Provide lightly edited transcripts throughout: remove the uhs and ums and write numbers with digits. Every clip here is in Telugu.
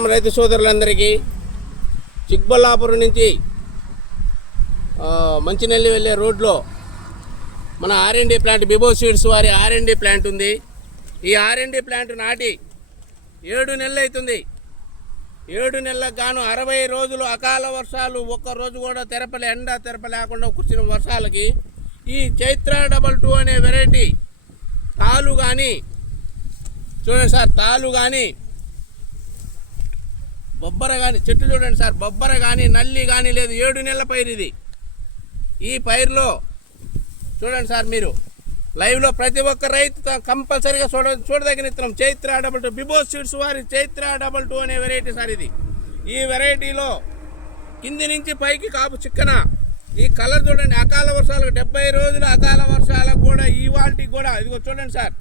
నమస్కారం రైతు సోదరులందరికీ. చిక్బల్లాపురం నుంచి మంచినెల్లి వెళ్ళే రోడ్లో మన R&D ప్లాంట్ బిబో సీడ్స్ వారి R&D ప్లాంట్ ఉంది. ఈ R&D ప్లాంట్ నాటి 7 నెలలు అవుతుంది. 7 నెలలకు గాను 60 రోజులు అకాల వర్షాలు, ఒక్కరోజు కూడా ఎండ తెరపలేకుండా కూర్చున్న వర్షాలకి ఈ చైత్ర 22 అనే వెరైటీ తాలు కానీ చూడండి సార్, తాలు కానీ బొబ్బర కానీ చెట్టు చూడండి సార్, బొబ్బర కానీ నల్లి కానీ లేదు. 7 నెలల పైరు ఇది. ఈ పైరులో చూడండి సార్, మీరు లైవ్లో ప్రతి ఒక్క రైతు కంపల్సరీగా చూడదగిన విత్తనం చైత్ర 22 బిబో సీడ్స్ వారి చైత్ర 22 అనే వెరైటీ సార్ ఇది. ఈ వెరైటీలో కింది నుంచి పైకి కాపు చిక్కన ఈ కలర్ చూడండి. అకాల వర్షాలకు 70 రోజులు అకాల వర్షాలకు కూడా ఇవాళకి కూడా ఇదిగో చూడండి సార్,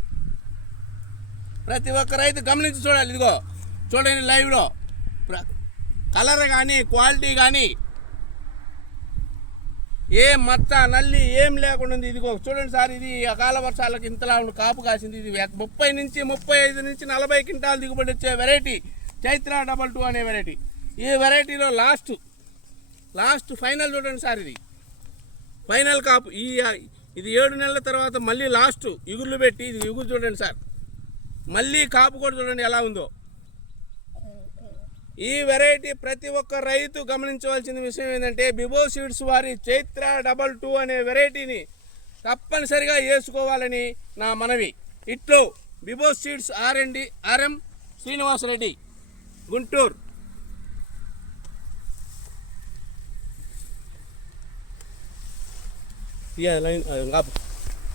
ప్రతి ఒక్క రైతు గమనించి చూడాలి. ఇదిగో చూడండి లైవ్లో కలర్ కానీ క్వాలిటీ కానీ ఏ మచ్చ నల్లి ఏం లేకుండా ఉంది. ఇదిగో చూడండి సార్, ఇది అకాల వర్షాలకు ఇంతలా కాపు కాసింది. ఇది 30 నుంచి 35 నుంచి 40 క్వింటాలు దిగుబడి వచ్చే వెరైటీ చైత్ర 22 అనే వెరైటీ. ఈ వెరైటీలో లాస్ట్ ఫైనల్ చూడండి సార్, ఇది ఫైనల్ కాపు. ఇది 7 నెలల తర్వాత మళ్ళీ లాస్ట్ ఇగుర్లు పెట్టి ఇది ఇగురు చూడండి సార్, మళ్ళీ కాపు కూడా చూడండి ఎలా ఉందో. ఈ వెరైటీ ప్రతి ఒక్క రైతు గమనించవలసిన విషయం ఏంటంటే బిబో సీడ్స్ వారి చైత్ర 22 అనే వెరైటీని తప్పనిసరిగా వేసుకోవాలని నా మనవి. ఇట్లో బిబో seeds R&D RM Srinivasa Reddy, Guntur. Line